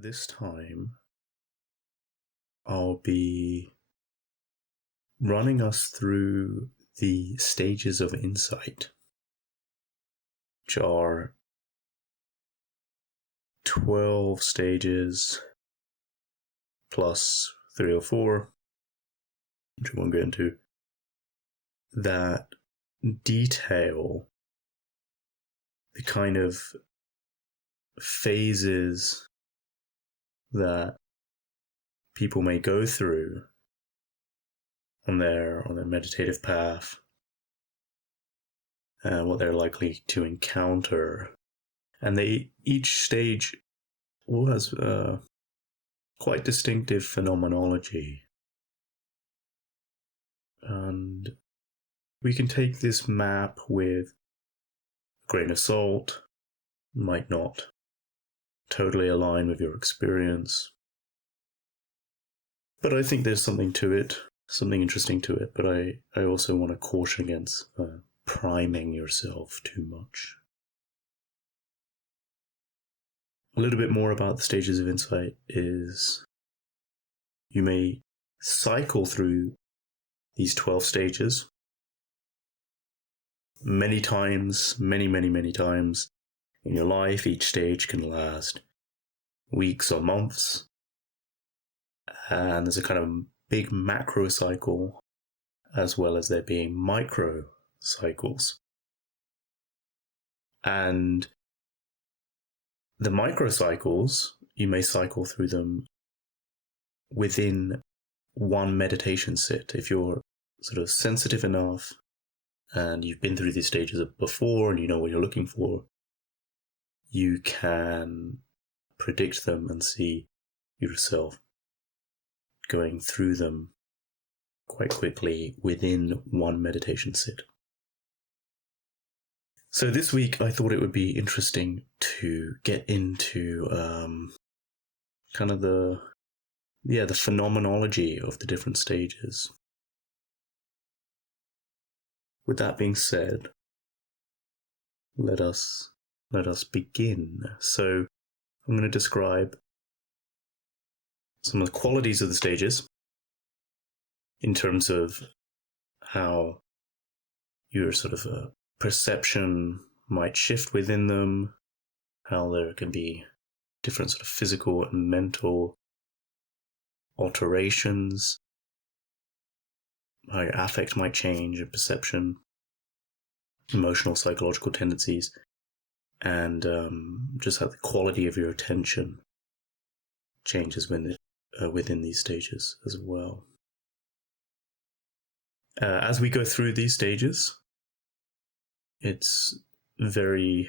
this time I'll be running us through the stages of insight, which are 12 stages plus 3 or 4, which we won't get into, that detail the kind of phases that people may go through on their meditative path, and what they're likely to encounter. And each stage has quite distinctive phenomenology. And we can take this map with a grain of salt. Might not totally align with your experience, but I think there's something to it, something interesting to it. But I also want to caution against priming yourself too much. A little bit more about the stages of insight is you may cycle through these 12 stages many times, many times in your life. Each stage can last weeks or months, and there's a kind of big macro cycle as well as there being micro cycles. And the microcycles, you may cycle through them within one meditation sit. If you're sort of sensitive enough and you've been through these stages before and you know what you're looking for, you can predict them and see yourself going through them quite quickly within one meditation sit. So this week I thought it would be interesting to get into kind of the phenomenology of the different stages. With that being said, let us begin. So I'm going to describe some of the qualities of the stages in terms of how your sort of perception might shift within them, how there can be different sort of physical and mental alterations, how your affect might change, your perception, emotional, psychological tendencies, and just how the quality of your attention changes within these stages as well. As we go through these stages, it's very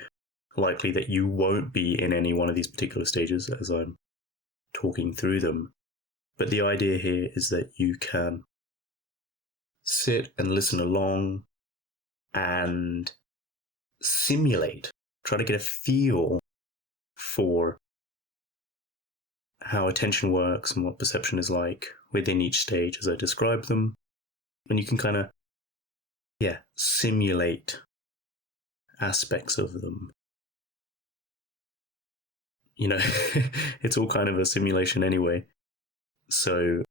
likely that you won't be in any one of these particular stages as I'm talking through them. But the idea here is that you can sit and listen along and simulate, try to get a feel for how attention works and what perception is like within each stage as I describe them. And you can kind of, simulate aspects of them. You know, it's all kind of a simulation anyway. So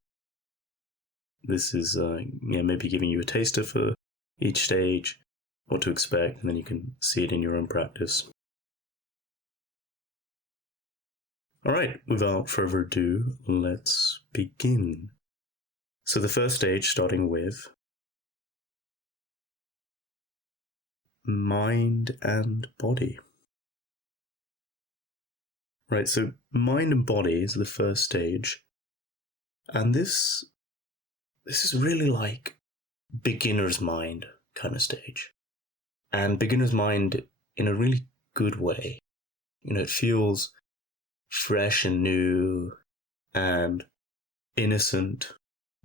this is, maybe giving you a taster for each stage, what to expect, and then you can see it in your own practice. All right, without further ado, let's begin. So the first stage, starting with mind and body. Right, so mind and body is the first stage, and this is really like beginner's mind kind of stage, and beginner's mind in a really good way. You know, it feels fresh and new and innocent,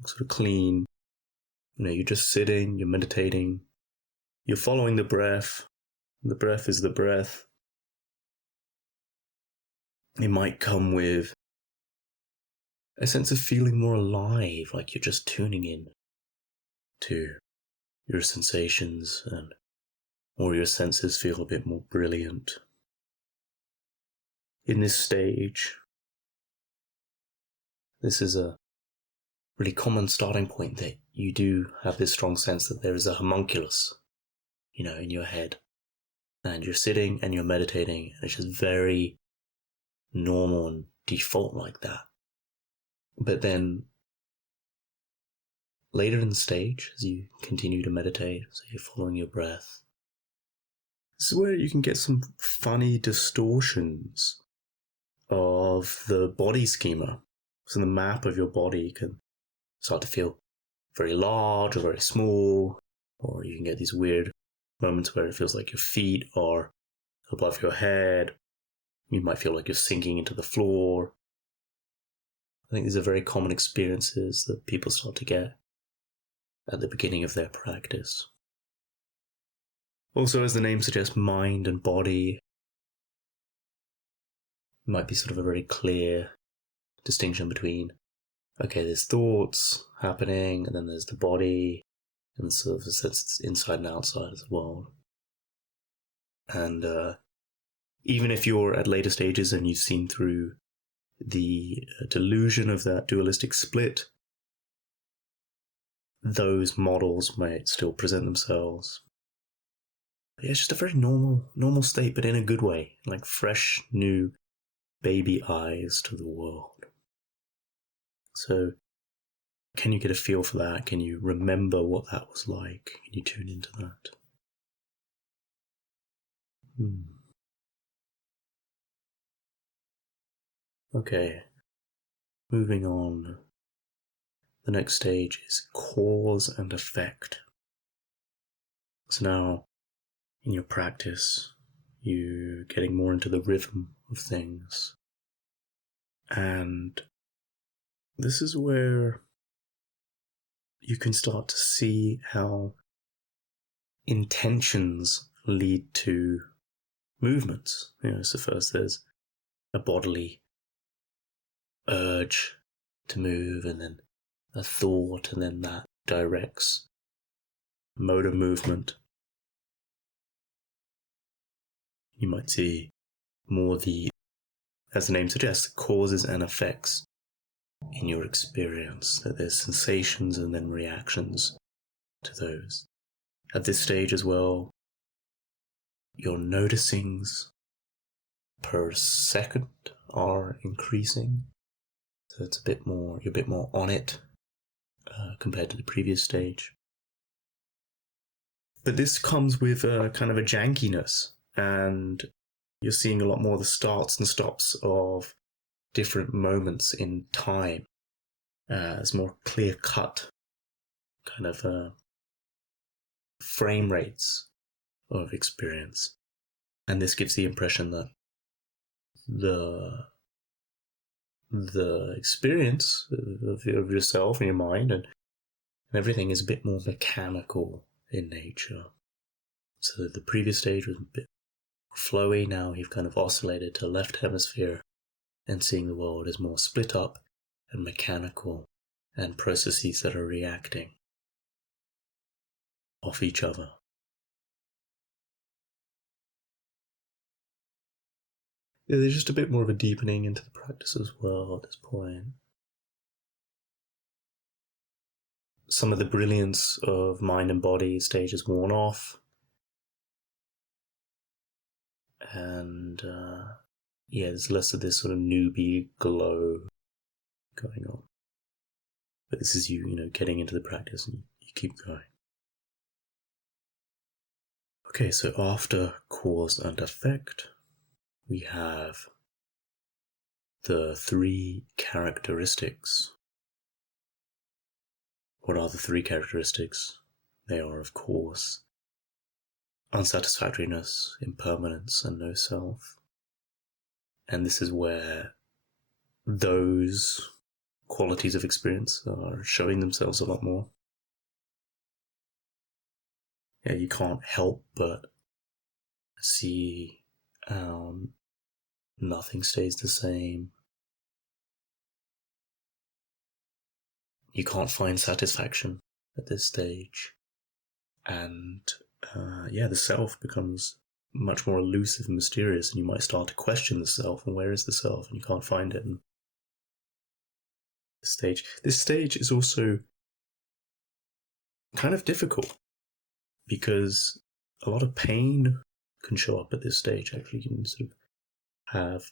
sort of clean. You know, you're just sitting, you're meditating, you're following the breath is the breath. It might come with a sense of feeling more alive, like you're just tuning in to your sensations, or your senses feel a bit more brilliant. In this stage, this is a really common starting point, that you do have this strong sense that there is a homunculus, in your head. And you're sitting and you're meditating, and it's just very normal and default like that. But then later in the stage, as you continue to meditate, so you're following your breath, this is where you can get some funny distortions of the body schema. So the map of your body can start to feel very large or very small, or you can get these weird moments where it feels like your feet are above your head. You might feel like you're sinking into the floor. I think these are very common experiences that people start to get at the beginning of their practice. Also, as the name suggests, mind and body might be sort of a very clear distinction between, okay, there's thoughts happening, and then there's the body, and sort of a sense it's inside and outside as well. And even if you're at later stages and you've seen through the delusion of that dualistic split, those models might still present themselves. Yeah, it's just a very normal state, but in a good way, like fresh, new baby eyes to the world. So, can you get a feel for that? Can you remember what that was like? Can you tune into that? Okay, moving on. The next stage is cause and effect. So now, in your practice, you're getting more into the rhythm of things. And this is where you can start to see how intentions lead to movements. So first there's a bodily urge to move, and then a thought, and then that directs motor movement. You might see more as the name suggests, causes and effects in your experience, that there's sensations and then reactions to those. At this stage as well, your noticings per second are increasing, so it's you're a bit more on it compared to the previous stage. But this comes with kind of a jankiness, and you're seeing a lot more of the starts and stops of different moments in time. It's more clear-cut kind of frame rates of experience. And this gives the impression that the experience of yourself and your mind and everything is a bit more mechanical in nature. So the previous stage was a bit flowy. Now you've kind of oscillated to left hemisphere and seeing the world as more split up and mechanical, and processes that are reacting off each other. Yeah, there's just a bit more of a deepening into the practice as well at this point. Some of the brilliance of mind and body stage is worn off. And there's less of this sort of newbie glow going on. But this is you getting into the practice, and you keep going. Okay, so after cause and effect, we have the 3 characteristics. What are the 3 characteristics? They are, of course, unsatisfactoriness, impermanence, and no self. And this is where those qualities of experience are showing themselves a lot more. Yeah, you can't help but see nothing stays the same. You can't find satisfaction at this stage. And the self becomes much more elusive and mysterious, and you might start to question the self, and where is the self, and you can't find it. And stage. This stage is also kind of difficult because a lot of pain can show up at this stage. Actually, you can sort of have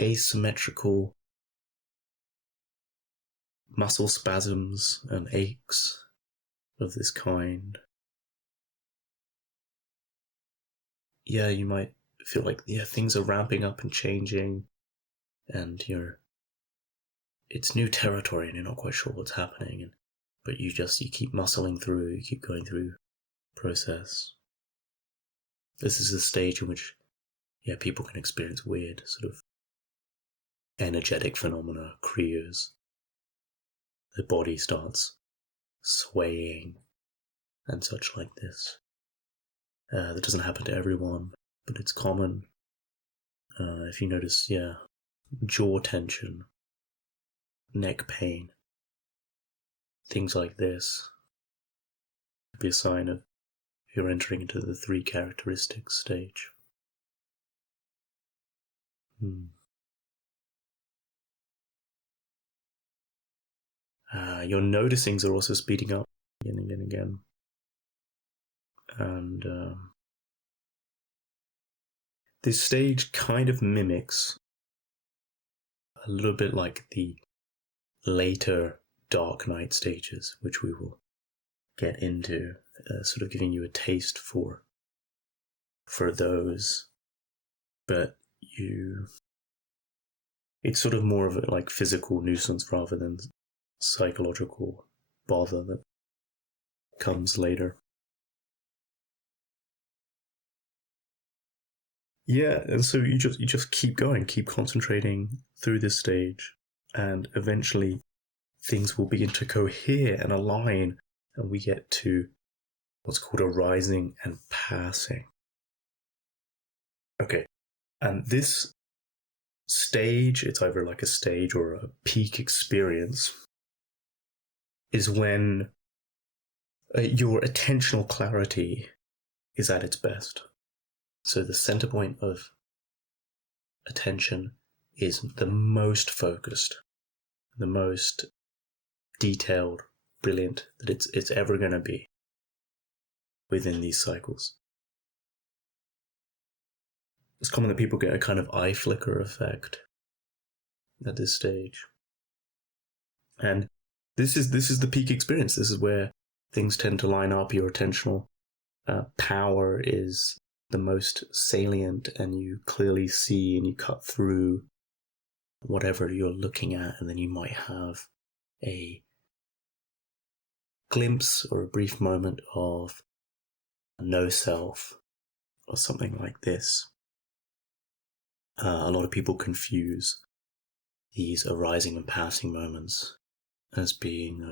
asymmetrical muscle spasms and aches of this kind. Yeah, you might feel like things are ramping up and changing, and it's new territory and you're not quite sure what's happening, but you keep muscling through, you keep going through process. This is the stage in which people can experience weird sort of energetic phenomena, kriyas. The body starts swaying and such like this. That doesn't happen to everyone, but it's common. If you notice, jaw tension, neck pain, things like this could be a sign of you're entering into the 3 characteristics stage. Your noticings are also speeding up again and again and again. And this stage kind of mimics a little bit like the later dark night stages, which we will get into, sort of giving you a taste for those. But it's sort of more of a like physical nuisance rather than psychological bother that comes later. Yeah, and so you just keep going, keep concentrating through this stage, and eventually things will begin to cohere and align, and we get to what's called a rising and passing. Okay, and this stage, it's either like a stage or a peak experience, is when your attentional clarity is at its best. So the center point of attention is the most focused, the most detailed, brilliant that it's ever going to be within these cycles. It's common that people get a kind of eye flicker effect at this stage. And this is the peak experience. This is where things tend to line up. Your attentional power is the most salient, and you clearly see and you cut through whatever you're looking at, and then you might have a glimpse or a brief moment of no self or something like this. A lot of people confuse these arising and passing moments as being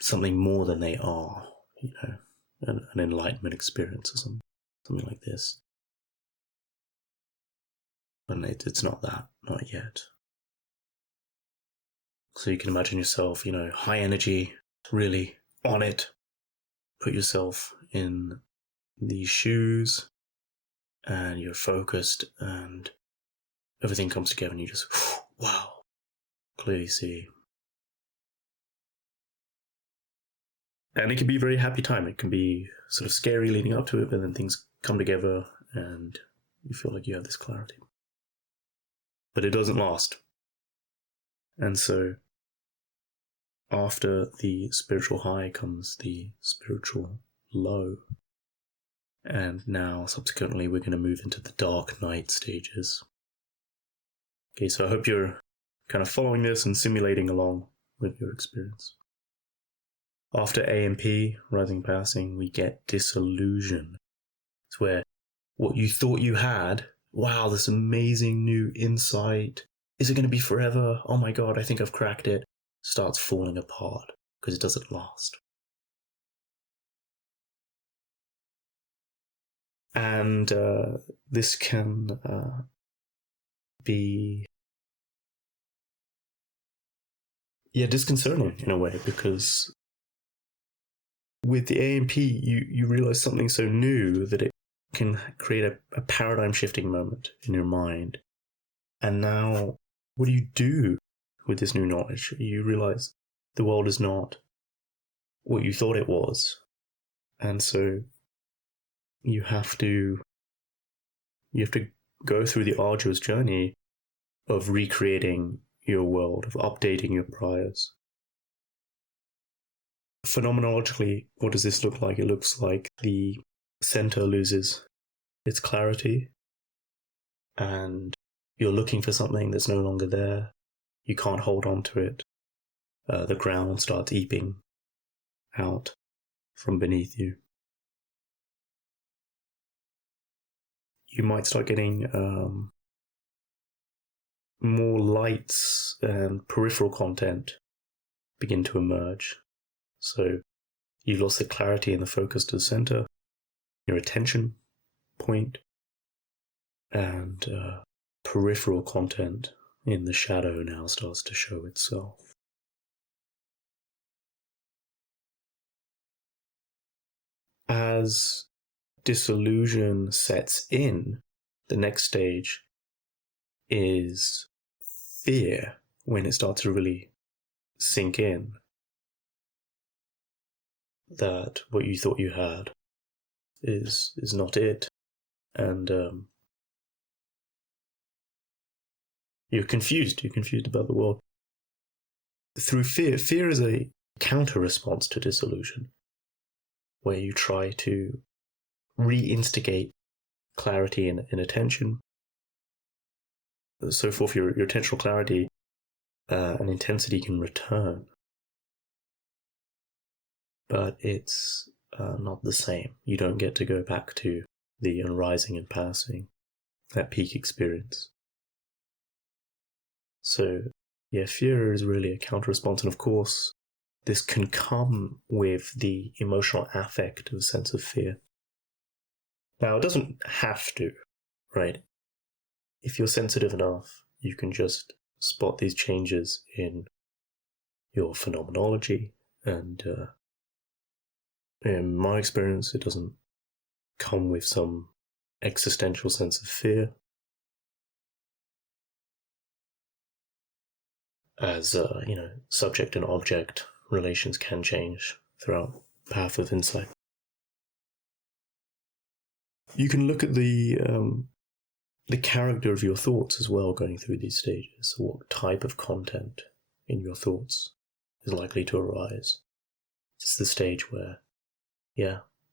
something more than they are, an enlightenment experience or something like this. And it's not that, not yet. So you can imagine yourself, high energy, really on it. Put yourself in these shoes and you're focused and everything comes together and you just, wow, clearly see. And it can be a very happy time. It can be sort of scary leading up to it, but then things come together and you feel like you have this clarity. But it doesn't last. And so after the spiritual high comes the spiritual low. And now, subsequently, we're going to move into the dark night stages. Okay, so I hope you're kind of following this and simulating along with your experience. After AMP, rising passing, we get disillusion. It's where what you thought you had, wow, this amazing new insight, is it going to be forever? Oh my god, I think I've cracked it. Starts falling apart because it doesn't last. And this can be disconcerting in a way, because with the AMP you realize something so new that it can create a paradigm shifting moment in your mind, And now, what do you do with this new knowledge? You realize the world is not what you thought it was. And so you have to go through the arduous journey of recreating your world, of updating your priors. Phenomenologically, what does this look like? It looks like the center loses its clarity, and you're looking for something that's no longer there. You can't hold on to it. The ground starts eeping out from beneath you. You might start getting more lights and peripheral content begin to emerge. So you've lost the clarity and the focus to the center, your attention point, and peripheral content in the shadow now starts to show itself. As disillusion sets in, the next stage is fear, when it starts to really sink in that what you thought you had is not it, and you're confused about the world. Through fear is a counter response to disillusion, where you try to reinstigate clarity and attention. So forth, your attentional clarity and intensity can return, but it's not the same. You don't get to go back to the arising and passing, that peak experience. So, yeah, fear is really a counter-response, and of course, this can come with the emotional affect of a sense of fear. Now, it doesn't have to, right? If you're sensitive enough, you can just spot these changes in your phenomenology, and in my experience, it doesn't come with some existential sense of fear. As, subject and object relations can change throughout the path of insight. You can look at the character of your thoughts as well going through these stages. So what type of content in your thoughts is likely to arise? It's the stage where,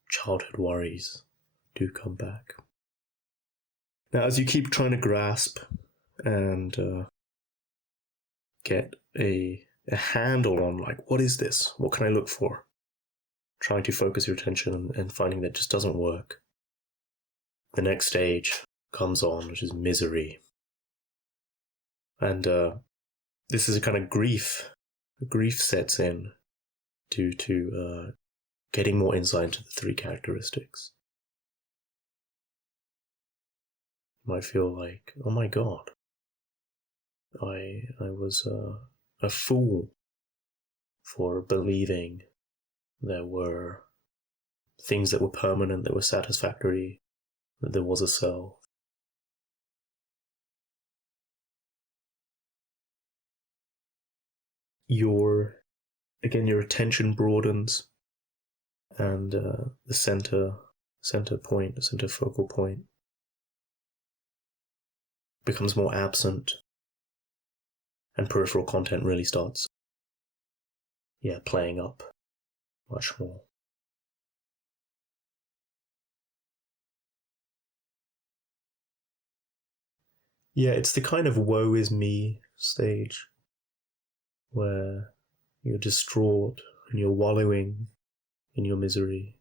childhood worries do come back. Now, as you keep trying to grasp and get a handle on, like, what is this? What can I look for? Trying to focus your attention and finding that it just doesn't work. The next stage comes on, which is misery. And this is a kind of grief. Grief sets in due to getting more insight into the three characteristics. You might feel like, oh my God, I was a fool for believing there were things that were permanent, that were satisfactory, that there was a self. Your attention broadens, and the center point, the center focal point becomes more absent, and peripheral content really starts, playing up much more. Yeah, it's the kind of woe is me stage where you're distraught and you're wallowing in your misery.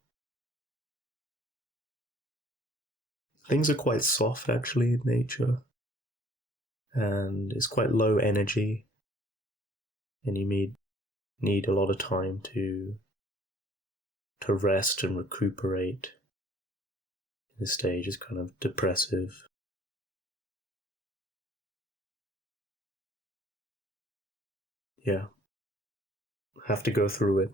Things are quite soft, actually, in nature, and it's quite low energy, and you need a lot of time to rest and recuperate. This stage is kind of depressive. Have to go through it.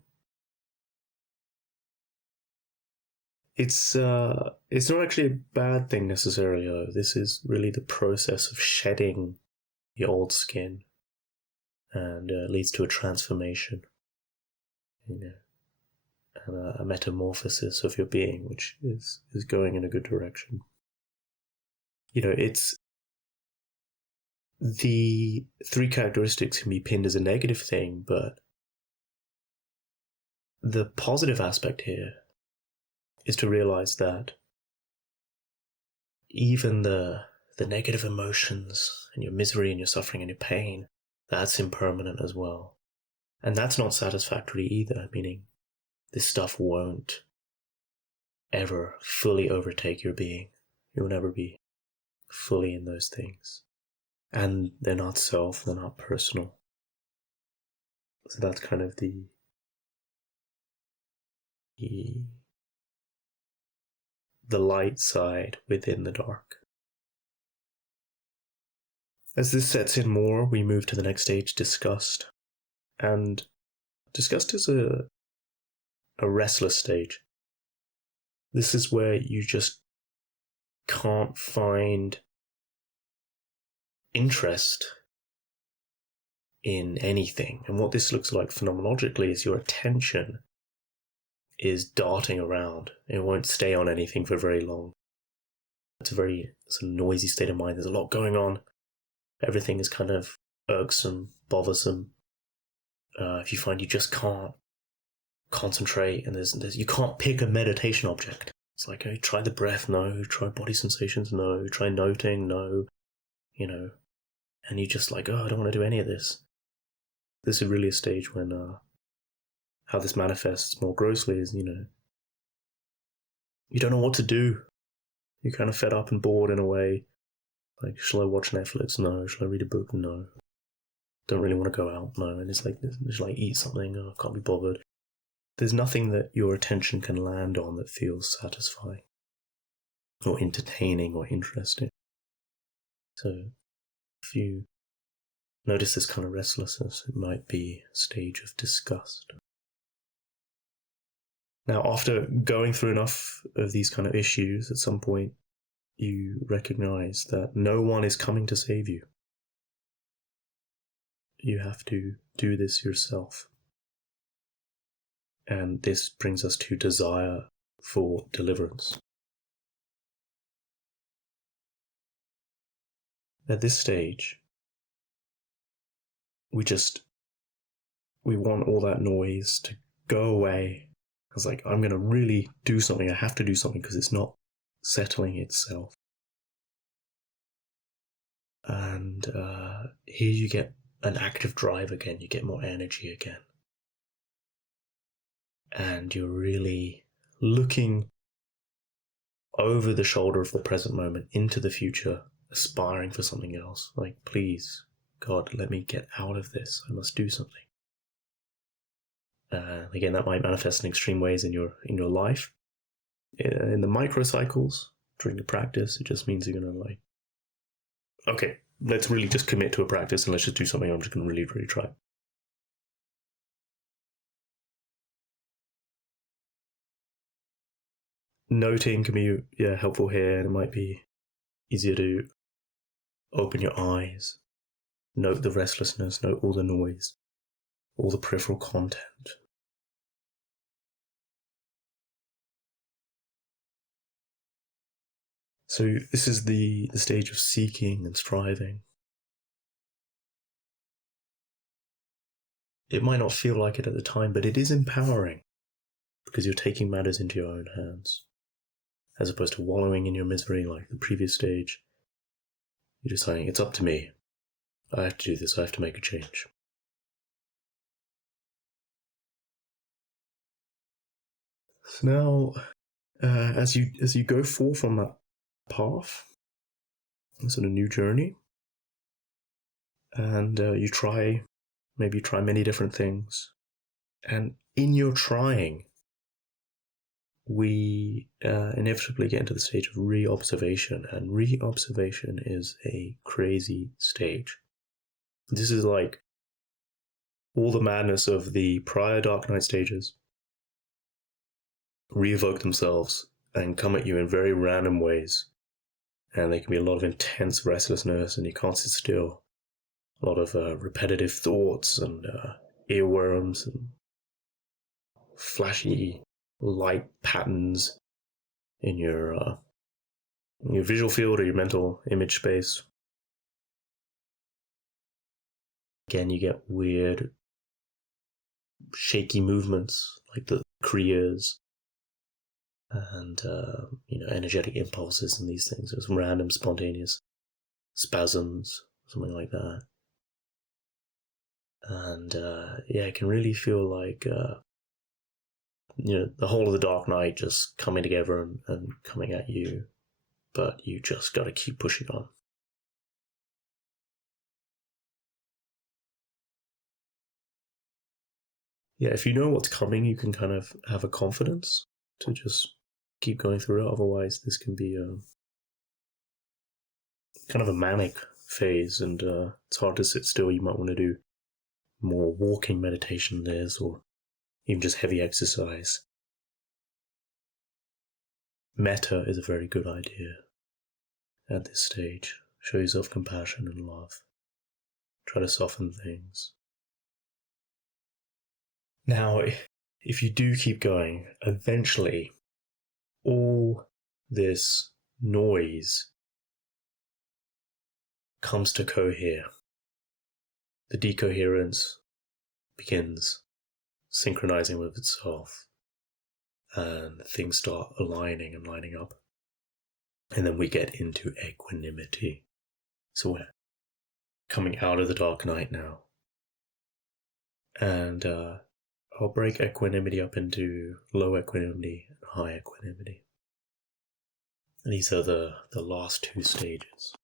It's not actually a bad thing necessarily, though. This is really the process of shedding the old skin, and leads to a transformation, and a metamorphosis of your being, which is going in a good direction. It's the 3 characteristics can be pinned as a negative thing, but the positive aspect here is to realize that even the negative emotions and your misery and your suffering and your pain, that's impermanent as well. And that's not satisfactory either, meaning this stuff won't ever fully overtake your being. You'll never be fully in those things. And they're not self, they're not personal. So that's kind of the light side within the dark. As this sets in more, we move to the next stage, disgust. And disgust is a restless stage. This is where you just can't find interest in anything. And what this looks like phenomenologically is your attention is darting around. It won't stay on anything for very long. It's a noisy state of mind. There's a lot going on. Everything is kind of irksome, bothersome. If you find you just can't concentrate, and you can't pick a meditation object. It's like, oh, try the breath, no. Try body sensations, no. Try noting, no. And you just like, oh, I don't want to do any of this. This is really a stage when how this manifests more grossly is, you don't know what to do. You're kind of fed up and bored in a way. Like, shall I watch Netflix? No. Shall I read a book? No. Don't really want to go out? No. And it's like, shall I eat something? Oh, I can't be bothered. There's nothing that your attention can land on that feels satisfying or entertaining or interesting. So if you notice this kind of restlessness, it might be a stage of disgust. Now, after going through enough of these kind of issues, at some point you recognize that no one is coming to save you. You have to do this yourself. And this brings us to desire for deliverance. At this stage, we want all that noise to go away. It's like, I'm going to really do something. I have to do something because it's not settling itself. And here you get an active drive again. You get more energy again. And you're really looking over the shoulder of the present moment into the future, aspiring for something else. Like, please, God, let me get out of this. I must do something. Again, that might manifest in extreme ways in your life. In the microcycles during the practice, it just means you're going to okay, let's really just commit to a practice and let's just do something. I'm just going to really, really try. Noting can be helpful here, and it might be easier to open your eyes, note the restlessness, note all the noise, all the peripheral content. So this is the stage of seeking and striving. It might not feel like it at the time, but it is empowering because you're taking matters into your own hands. As opposed to wallowing in your misery like the previous stage. You're just saying, it's up to me. I have to do this. I have to make a change. So now, as you go forth on that path, it's a new journey, and you try many different things, and in your trying, we inevitably get into the stage of re-observation, and re-observation is a crazy stage. This is like all the madness of the prior Dark Night stages re-evoke themselves and come at you in very random ways, and there can be a lot of intense restlessness and you can't sit still. a lot of repetitive thoughts and earworms and flashy light patterns in your visual field or your mental image space. Again, you get weird, shaky movements like the kriyas and energetic impulses and these things. There's some random spontaneous spasms, something like that. And it can really feel like the whole of the dark night just coming together and coming at you, but you just got to keep pushing on. Yeah, if you know what's coming, you can kind of have a confidence to just keep going through it. Otherwise, this can be kind of a manic phase, and it's hard to sit still. You might want to do more walking meditation this, or even just heavy exercise. Metta is a very good idea at this stage. Show yourself compassion and love. Try to soften things. Now, if you do keep going, eventually all this noise comes to cohere. The decoherence begins synchronizing with itself, and things start aligning and lining up. And then we get into equanimity. So we're coming out of the dark night now. And I'll break equanimity up into low equanimity and high equanimity. And these are the last two stages.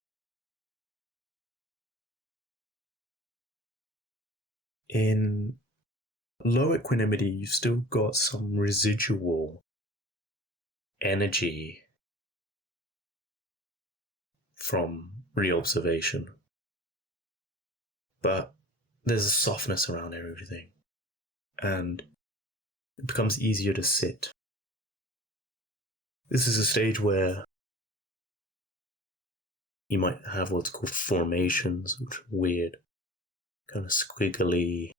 In low equanimity, you've still got some residual energy from reobservation, but there's a softness around everything, and it becomes easier to sit. This is a stage where you might have what's called formations, which are weird, kind of squiggly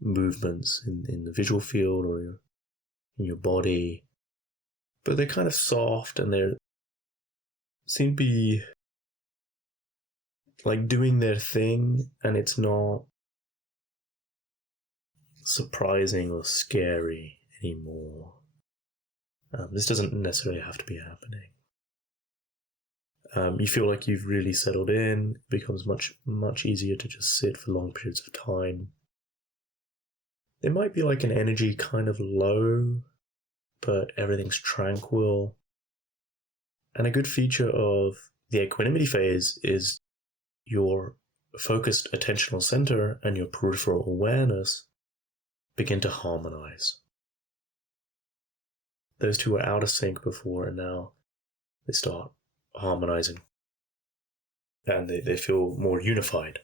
movements in the visual field or in your body, but they're kind of soft and they seem to be like doing their thing, and it's not surprising or scary anymore. This doesn't necessarily have to be happening. You feel like you've really settled in. It becomes much, much easier to just sit for long periods of time. There might be like an energy kind of low, but everything's tranquil. And a good feature of the equanimity phase is your focused attentional center and your peripheral awareness begin to harmonize. Those two were out of sync before, and now they start harmonizing. And they feel more unified.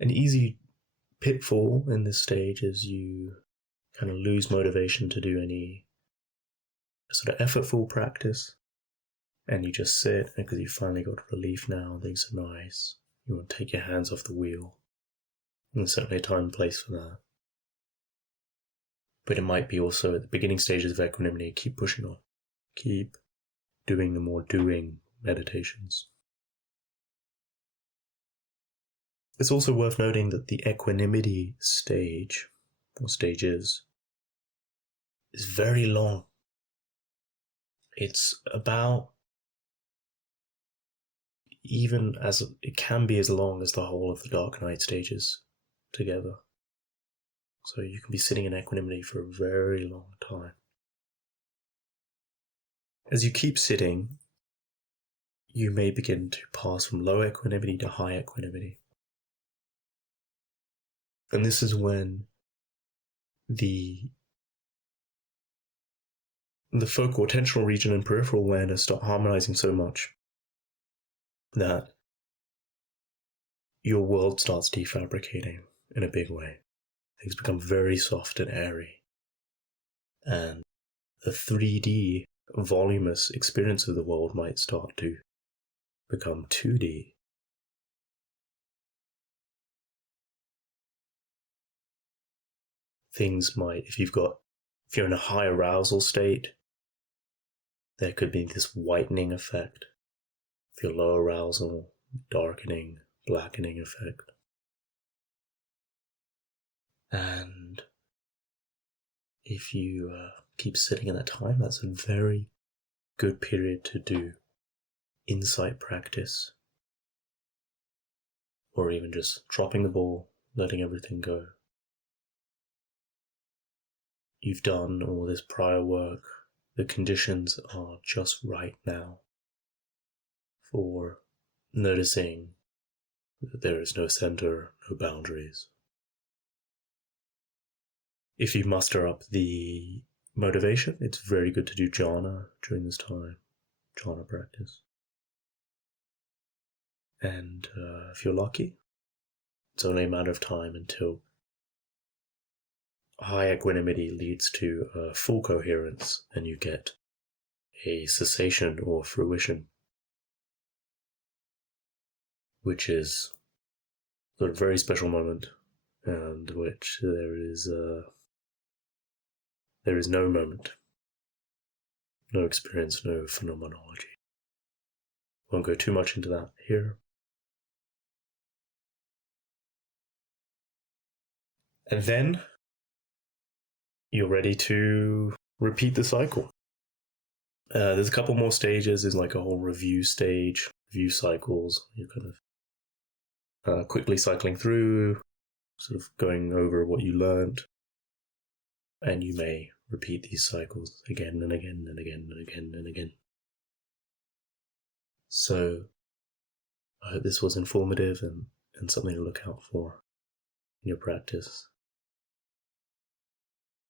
An easy pitfall in this stage is you kind of lose motivation to do any sort of effortful practice, and you just sit because you finally got relief now, things are nice. You want to take your hands off the wheel. And there's certainly a time and place for that. But it might be also at the beginning stages of equanimity, keep pushing on. Keep doing the more doing meditations. It's also worth noting that the equanimity stage, or stages, is very long. It's about, even as it can be as long as the whole of the dark night stages together. So you can be sitting in equanimity for a very long time. As you keep sitting, you may begin to pass from low equanimity to high equanimity. And this is when the focal attentional region and peripheral awareness start harmonizing so much that your world starts defabricating in a big way. Things become very soft and airy. And the 3D voluminous experience of the world might start to become 2D. Things might, if you're in a high arousal state, there could be this whitening effect. If you're low arousal, darkening, blackening effect. And if you keep sitting in that time, that's a very good period to do insight practice. Or even just dropping the ball, letting everything go. You've done all this prior work. The conditions are just right now for noticing that there is no center, no boundaries. If you muster up the motivation, it's very good to do jhana during this time, jhana practice. And if you're lucky, it's only a matter of time until high equanimity leads to full coherence and you get a cessation or fruition, which is sort of a very special moment, and which there is no moment, no experience, no phenomenology. Won't go too much into that here. And then you're ready to repeat the cycle. There's a couple more stages. There's like a whole review stage, review cycles. You're kind of quickly cycling through, sort of going over what you learned. And you may repeat these cycles again and again and again and again and again. So I hope this was informative and something to look out for in your practice.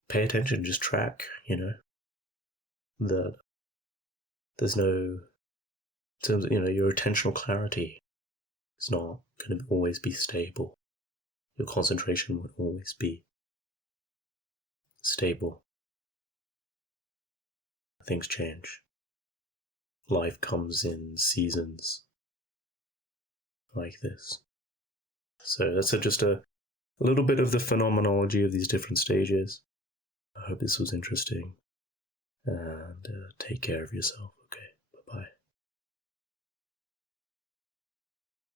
Pay attention, just track, that there's no, in terms of, your attentional clarity is not going to always be stable. Your concentration won't always be stable. Things change. Life comes in seasons like this. So that's just a little bit of the phenomenology of these different stages. I hope this was interesting, and take care of yourself.